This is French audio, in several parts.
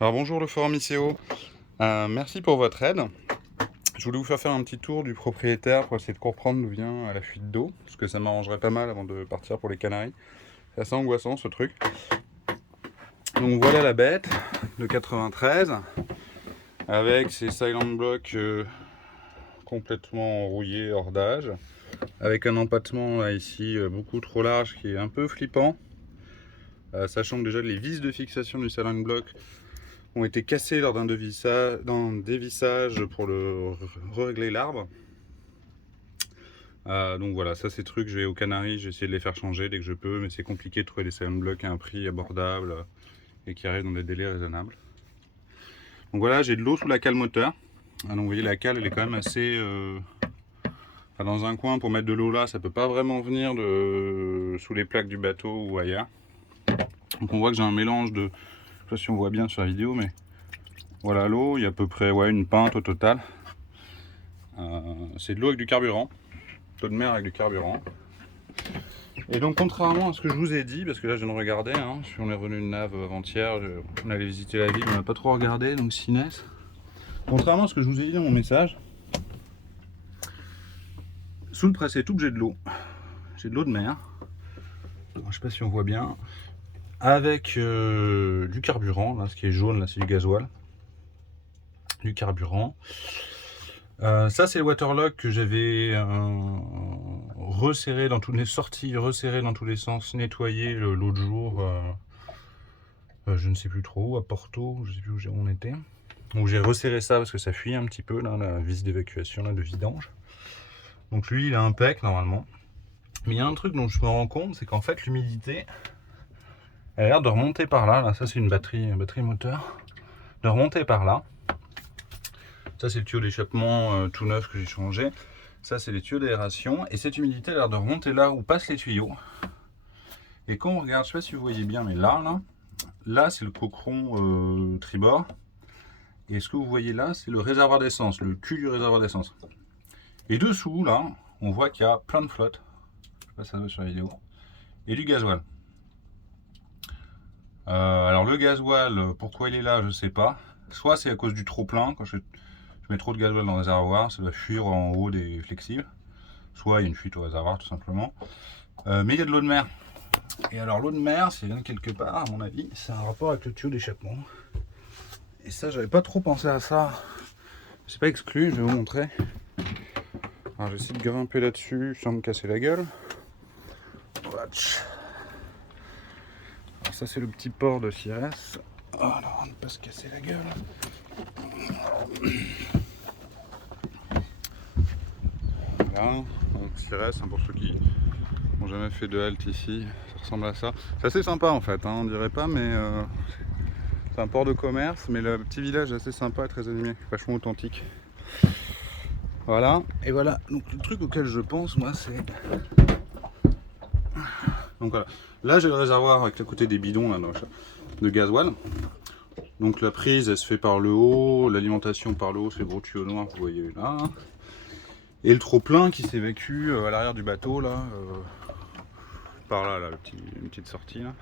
Alors bonjour le forum ICO, merci pour votre aide. Je voulais vous faire un petit tour du propriétaire pour essayer de comprendre d'où vient la fuite d'eau, parce que ça m'arrangerait pas mal avant de partir pour les Canaries. C'est assez angoissant ce truc. Donc voilà la bête de 93, avec ses silent blocks complètement rouillés hors d'âge, avec un empattement là ici beaucoup trop large qui est un peu flippant, sachant que déjà les vis de fixation du silent block ont été cassés lors d'un dévissage pour régler l'arbre. Donc voilà, ça c'est trucs, je vais aux Canaries, j'ai essayé de les faire changer dès que je peux, mais c'est compliqué de trouver des silent blocks à un prix abordable et qui arrivent dans des délais raisonnables. Donc voilà, j'ai de l'eau sous la cale moteur. Donc vous voyez, la cale elle est quand même assez... dans un coin, pour mettre de l'eau là, ça peut pas vraiment venir sous les plaques du bateau ou ailleurs. Donc on voit que j'ai un mélange de... Je sais pas si on voit bien sur la vidéo, mais voilà l'eau, il y a à peu près une pinte au total. C'est de l'eau avec du carburant, d'eau de mer avec du carburant. Et donc contrairement à ce que je vous ai dit, parce que là je viens de regarder, on est revenu de Nave avant-hier, on allait visiter la ville, on n'a pas trop regardé, donc Sinès. Contrairement à ce que je vous ai dit dans mon message, sous le presse et tout, j'ai de l'eau. J'ai de l'eau de mer. Alors, je sais pas si on voit bien. Avec du carburant, là, ce qui est jaune, là c'est du gasoil. Du carburant. Ça c'est le waterlock que j'avais resserré dans toutes les sorties, resserré dans tous les sens, nettoyé l'autre jour, je ne sais plus trop, à Porto, je ne sais plus où on était. Donc j'ai resserré ça parce que ça fuit un petit peu, là, la vis d'évacuation de vidange. Donc lui il est impec normalement. Mais il y a un truc dont je me rends compte, c'est qu'en fait l'humidité, elle a l'air de remonter par là. Là ça c'est une batterie moteur, de remonter par là. Ça c'est le tuyau d'échappement tout neuf que j'ai changé. Ça c'est les tuyaux d'aération. Et cette humidité a l'air de remonter là où passent les tuyaux. Et quand on regarde, je ne sais pas si vous voyez bien, mais là c'est le coqueron tribord. Et ce que vous voyez là, c'est le réservoir d'essence, le cul du réservoir d'essence. Et dessous, là, on voit qu'il y a plein de flotte. Je sais pas si ça va sur la vidéo. Et du gasoil. Alors le gasoil, pourquoi il est là, je ne sais pas. Soit c'est à cause du trop plein, quand je mets trop de gasoil dans le réservoir, ça va fuir en haut des flexibles. Soit il y a une fuite au réservoir tout simplement. Mais il y a de l'eau de mer. Et alors l'eau de mer, c'est vient quelque part, à mon avis, c'est un rapport avec le tuyau d'échappement. Et ça, j'avais pas trop pensé à ça. C'est pas exclu, je vais vous montrer. Alors j'essaie de grimper là-dessus sans me casser la gueule. Watch. Alors ça c'est le petit port de Sirès. Alors, ne pas se casser la gueule. Voilà, donc Sirès, pour ceux qui n'ont jamais fait de halte ici, ça ressemble à ça. C'est assez sympa en fait, on dirait pas, mais c'est un port de commerce, mais le petit village est assez sympa et très animé, vachement authentique. Voilà, et voilà, donc le truc auquel je pense, moi, c'est... Donc voilà, là j'ai le réservoir avec le côté des bidons là, de gasoil. Donc la prise, elle se fait par le haut, l'alimentation par le haut, c'est le gros tuyau noir que vous voyez là. Et le trop-plein qui s'évacue à l'arrière du bateau, là, par là, une petite sortie là.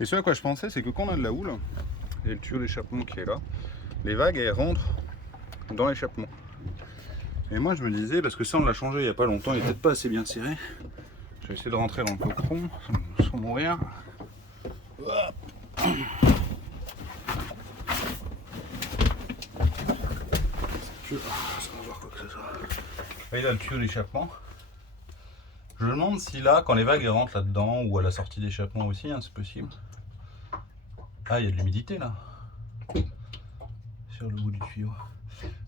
Et ce à quoi je pensais, c'est que quand on a de la houle, et le tuyau d'échappement qui est là, les vagues elles rentrent dans l'échappement. Et moi je me disais, parce que ça on l'a changé il n'y a pas longtemps, il n'est peut-être pas assez bien serré. Je vais essayer de rentrer dans le coqueron sans mourir. Hop. Ça va voir quoi que ce soit. Là il a le tuyau d'échappement. Je me demande si là, quand les vagues rentrent là-dedans, ou à la sortie d'échappement aussi, c'est possible. Ah, il y a de l'humidité là, sur le bout du tuyau.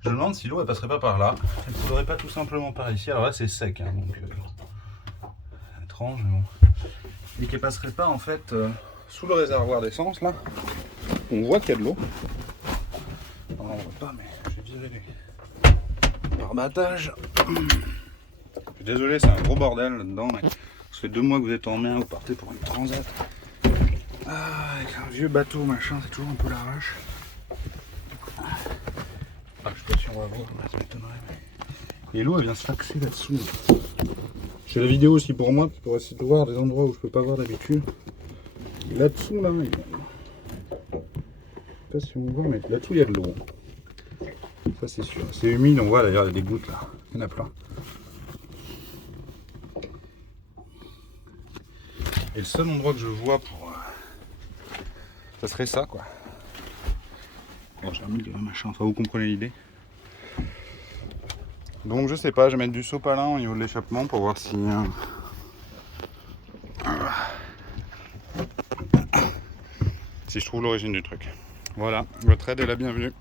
Je me demande si l'eau elle passerait pas par là. Elle ne coulerait pas tout simplement par ici. Alors là c'est sec, donc étrange, mais bon. Et qu'elle passerait pas en fait sous le réservoir d'essence là. On voit qu'il y a de l'eau. On voit pas, mais je vais virer les barbattages. Je suis désolé, c'est un gros bordel là-dedans, mais ça fait 2 mois que vous êtes en mer, vous partez pour une transat. Avec un vieux bateau machin, c'est toujours un peu l'arrache. Je sais pas si on va voir, ça m'étonnerait. Et l'eau elle vient se faxer là-dessous. J'ai la vidéo aussi pour moi, pour essayer de voir des endroits où je peux pas voir d'habitude. Là-dessous, là, sais pas si on voit, mais là-dessous il y a de l'eau. Ça c'est sûr. C'est humide, on voit d'ailleurs, il y a des gouttes là. Il y en a plein. Et le seul endroit que je vois pour... ça serait ça quoi. Bon, j'ai remis le machin, enfin vous comprenez l'idée. Donc je sais pas, je vais mettre du sopalin au niveau de l'échappement pour voir si... si je trouve l'origine du truc. Voilà, votre aide est la bienvenue.